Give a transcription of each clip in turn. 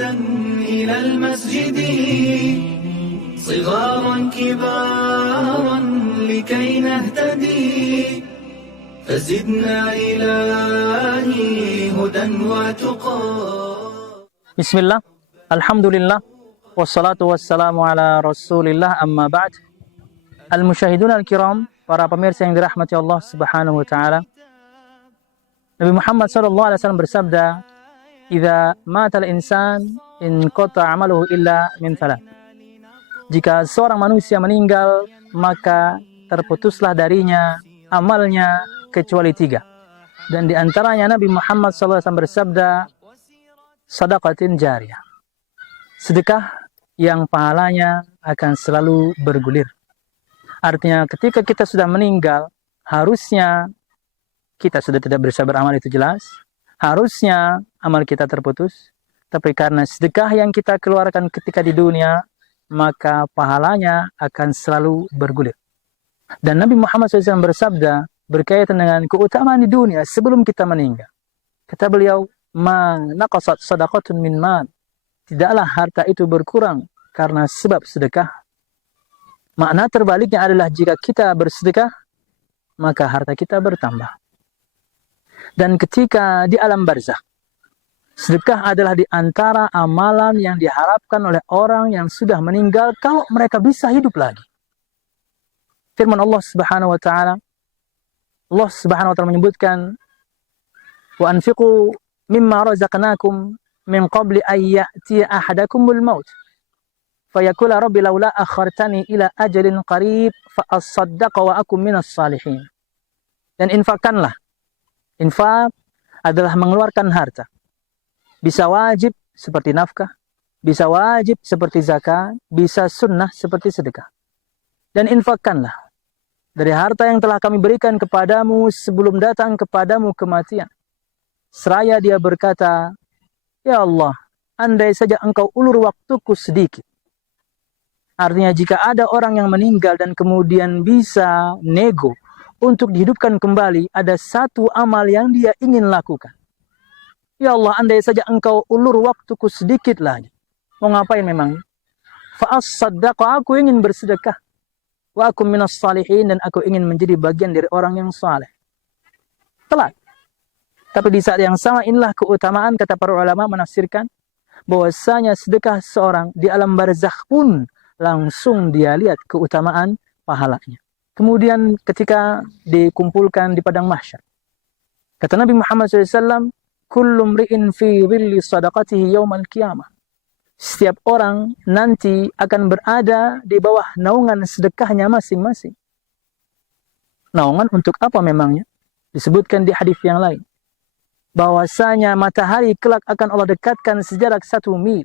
غدا إلى المسجد صغارا كبارا لكي نهتدي فزدنا إلهي هدى وتقى. Bismillah, Alhamdulillah, wassalatu wassalamu ala rasulillah, amma ba'd. Al-musyahidun al-kiram, para pemirsa yang dirahmati Allah subhanahu wa ta'ala. Nabi Muhammad SAW bersabda, "Idza matal insan in qata amaluhu illa min thalath." Jika seorang manusia meninggal, maka terputuslah darinya amalnya kecuali 3. Dan di antaranya Nabi Muhammad SAW bersabda, "Sadaqatin jariyah." Sedekah yang pahalanya akan selalu bergulir. Artinya ketika kita sudah meninggal, harusnya kita sudah tidak bisa beramal, itu jelas. Harusnya amal kita terputus. Tapi karena sedekah yang kita keluarkan ketika di dunia, maka pahalanya akan selalu bergulir. Dan Nabi Muhammad SAW bersabda berkaitan dengan keutamaan di dunia sebelum kita meninggal. Kata beliau, "Ma naqasat sadaqatun min mal." Tidaklah harta itu berkurang karena sebab sedekah. Makna terbaliknya adalah jika kita bersedekah, maka harta kita bertambah. Dan ketika di alam barzakh, sedekah adalah di antara amalan yang diharapkan oleh orang yang sudah meninggal kalau mereka bisa hidup lagi. Firman Allah Subhanahu wa taala, Allah Subhanahu wa taala menyebutkan, "Wa anfiqu mimma razaqnakum min qabli an ya'tiya ahadakumul maut fayaqula rabbi laula akhartani ila ajalin qarib fa asaddaqa wa akum minas salihin." Dan infakkanlah. Infak adalah mengeluarkan harta. Bisa wajib seperti nafkah, bisa wajib seperti zakat, bisa sunnah seperti sedekah. Dan infakkanlah dari harta yang telah kami berikan kepadamu sebelum datang kepadamu kematian. Seraya dia berkata, "Ya Allah, andai saja engkau ulur waktuku sedikit." Artinya jika ada orang yang meninggal dan kemudian bisa nego untuk dihidupkan kembali, ada satu amal yang dia ingin lakukan. "Ya Allah, andai saja engkau ulur waktuku sedikit lagi." Mau ngapain memang? Fa'as-saddaqa, aku ingin bersedekah. Wa akum minas salihin, dan aku ingin menjadi bagian dari orang yang saleh. Telat. Tapi di saat yang sama inilah keutamaan, kata para ulama menafsirkan, bahwasanya sedekah seorang di alam barzakh pun langsung dia lihat keutamaan pahalanya. Kemudian ketika dikumpulkan di padang mahsyar, kata Nabi Muhammad SAW, "Kullu mri'in fi dhilli sadaqatihi yaumal qiyamah." Setiap orang nanti akan berada di bawah naungan sedekahnya masing-masing. Naungan untuk apa memangnya? Disebutkan di hadis yang lain, bahwasanya matahari kelak akan Allah dekatkan sejarak 1 mil.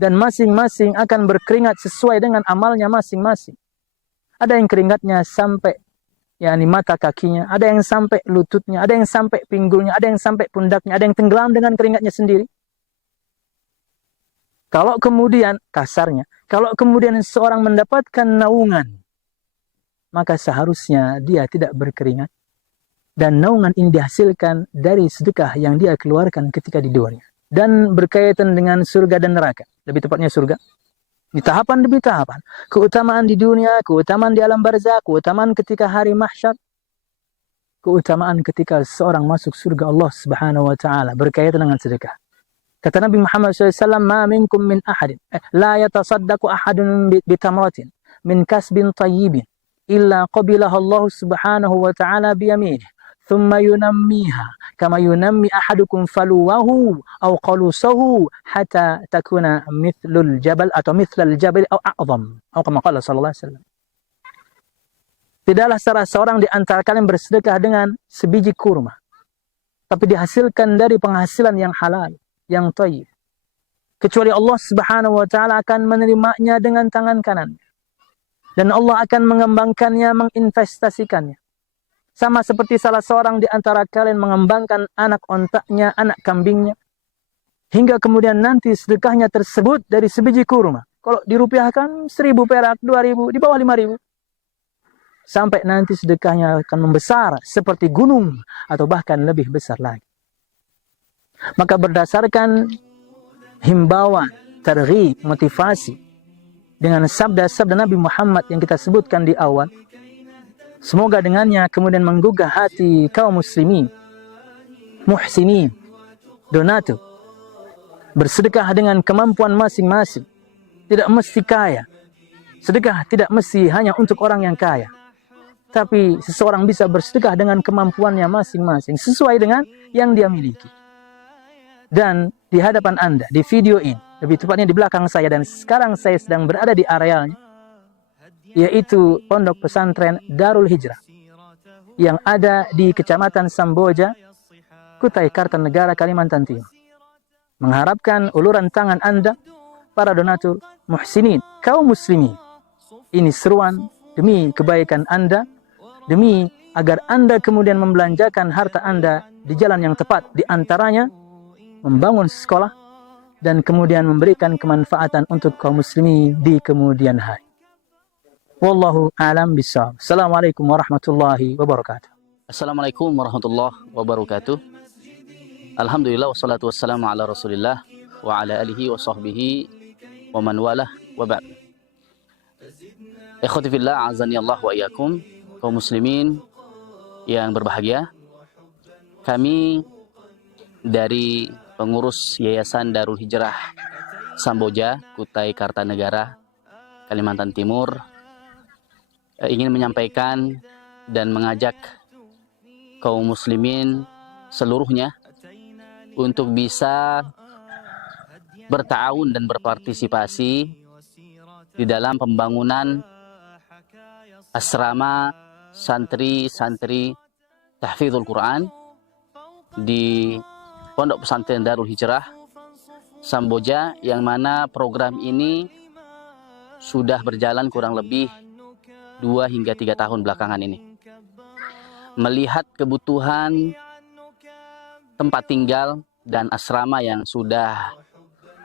Dan masing-masing akan berkeringat sesuai dengan amalnya masing-masing. Ada yang keringatnya sampai mata kakinya, ada yang sampai lututnya, ada yang sampai pinggulnya, ada yang sampai pundaknya, ada yang tenggelam dengan keringatnya sendiri. Kalau kemudian, kasarnya, kalau kemudian seorang mendapatkan naungan, maka seharusnya dia tidak berkeringat. Dan naungan ini dihasilkan dari sedekah yang dia keluarkan ketika di dunia. Dan berkaitan dengan surga dan neraka. Lebih tepatnya surga. Di tahapan demi tahapan. Keutamaan di dunia, keutamaan di alam barzakh, keutamaan ketika hari mahsyar, keutamaan ketika seorang masuk surga Allah Subhanahu wa taala berkaitan dengan sedekah. Kata Nabi Muhammad SAW, "Ma minkum min ahadin la yatasaddaqu ahadun bitamratin min kasbin tayyibin illa qabilaha Allah Subhanahu wa taala biyaminih. Thumma yunammiha kama yunammi ahadukum faluwahu aw qalusahu hatta takuna mithlul jabal atau mithlal jabal atau a'zam." Atau kama qala sallallahu alaihi wasallam. Tidaklah salah seorang di antara kalian bersedekah dengan sebiji kurma, tapi dihasilkan dari penghasilan yang halal, yang thayyib, kecuali Allah Subhanahu wa taala akan menerimanya dengan tangan kanan. Dan Allah akan mengembangkannya, menginvestasikannya. Sama seperti salah seorang di antara kalian mengembangkan anak ontaknya, anak kambingnya. Hingga kemudian nanti sedekahnya tersebut dari sebiji kurma. Kalau dirupiahkan 1.000 perak, 2.000, di bawah 5.000. Sampai nanti sedekahnya akan membesar seperti gunung atau bahkan lebih besar lagi. Maka berdasarkan himbauan, targhib, motivasi dengan sabda-sabda Nabi Muhammad yang kita sebutkan di awal. Semoga dengannya kemudian menggugah hati kaum muslimin, muhsinin, donatur, bersedekah dengan kemampuan masing-masing. Tidak mesti kaya. Sedekah tidak mesti hanya untuk orang yang kaya. Tapi seseorang bisa bersedekah dengan kemampuannya masing-masing, sesuai dengan yang dia miliki. Dan di hadapan Anda, di video ini, lebih tepatnya di belakang saya, dan sekarang saya sedang berada di arealnya, yaitu Pondok Pesantren Darul Hijrah, yang ada di Kecamatan Samboja, Kutai Kartanegara, Kalimantan Timur. Mengharapkan uluran tangan Anda, para donatur, muhsinin, kaum muslimin. Ini seruan demi kebaikan Anda, demi agar Anda kemudian membelanjakan harta Anda di jalan yang tepat, di antaranya membangun sekolah dan kemudian memberikan kemanfaatan untuk kaum muslimin di kemudian hari. Wallahu a'lam bishawab. Assalamualaikum warahmatullahi wabarakatuh. Assalamualaikum warahmatullahi wabarakatuh. Alhamdulillah wassalatu wassalamu ala Rasulillah wa ala alihi wa sahbihi wa man walah wa ba'd. Ikhwati fillah, azani Allah wa iyyakum, kaum muslimin yang berbahagia. Kami dari pengurus Yayasan Darul Hijrah Samboja, Kutai Kartanegara, Kalimantan Timur, ingin menyampaikan dan mengajak kaum muslimin seluruhnya untuk bisa berta'awun dan berpartisipasi di dalam pembangunan asrama santri-santri tahfidzul Quran di Pondok Pesantren Darul Hijrah Samboja, yang mana program ini sudah berjalan kurang lebih 2 hingga 3 tahun belakangan ini. Melihat kebutuhan tempat tinggal dan asrama yang sudah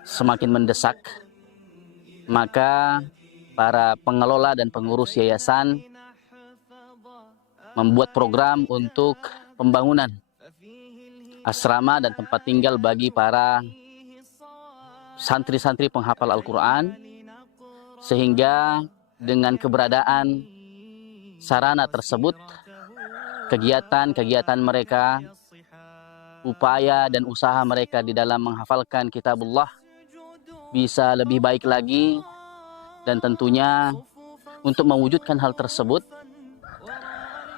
semakin mendesak, maka para pengelola dan pengurus yayasan membuat program untuk pembangunan asrama dan tempat tinggal bagi para santri-santri penghafal Al-Quran, sehingga dengan keberadaan sarana tersebut, kegiatan-kegiatan mereka, upaya dan usaha mereka di dalam menghafalkan kitabullah bisa lebih baik lagi. Dan tentunya untuk mewujudkan hal tersebut,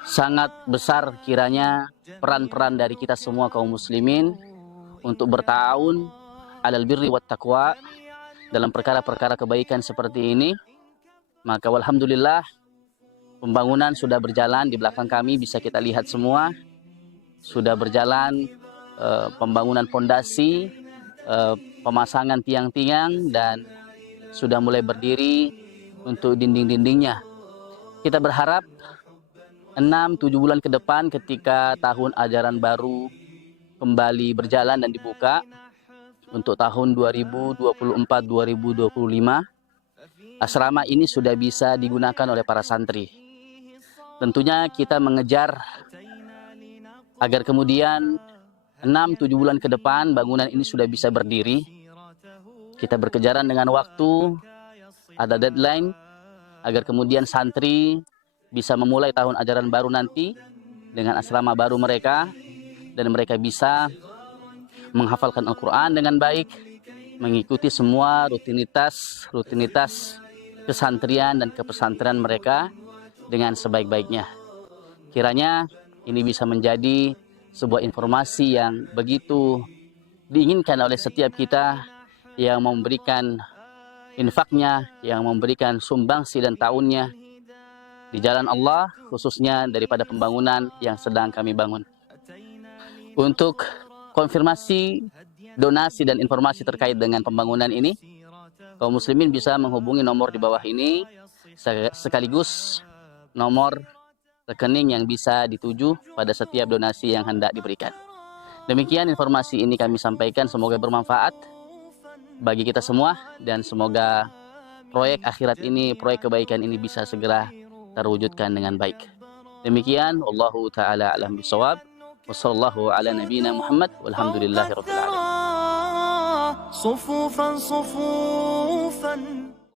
sangat besar kiranya peran-peran dari kita semua kaum muslimin untuk berta'awun alal birri wat taqwa dalam perkara-perkara kebaikan seperti ini. Maka walhamdulillah, pembangunan sudah berjalan di belakang kami, bisa kita lihat semua. Sudah berjalan pembangunan pondasi, pemasangan tiang-tiang, dan sudah mulai berdiri untuk dinding-dindingnya. Kita berharap 6-7 bulan ke depan, ketika tahun ajaran baru kembali berjalan dan dibuka untuk tahun 2024-2025, asrama ini sudah bisa digunakan oleh para santri. Tentunya kita mengejar agar kemudian 6-7 bulan ke depan bangunan ini sudah bisa berdiri. Kita berkejaran dengan waktu, ada deadline, agar kemudian santri bisa memulai tahun ajaran baru nanti dengan asrama baru mereka, dan mereka bisa menghafalkan Al-Quran dengan baik, mengikuti semua rutinitas kesantrian dan kepesantren mereka dengan sebaik-baiknya. Kiranya ini bisa menjadi sebuah informasi yang begitu diinginkan oleh setiap kita yang memberikan infaknya, yang memberikan sumbangsi dan ta'awunnya di jalan Allah, khususnya daripada pembangunan yang sedang kami bangun. Untuk konfirmasi, donasi, dan informasi terkait dengan pembangunan ini, kaum muslimin bisa menghubungi nomor di bawah ini, sekaligus nomor rekening yang bisa dituju pada setiap donasi yang hendak diberikan. Demikian informasi ini kami sampaikan, semoga bermanfaat bagi kita semua, dan semoga proyek akhirat ini, proyek kebaikan ini bisa segera terwujudkan dengan baik. Demikian, wallahu ta'ala a'lam bishawab. Wassallallahu ala nabiyyina Muhammad walhamdulillahi rabbil alamin. صفوفا صفوفا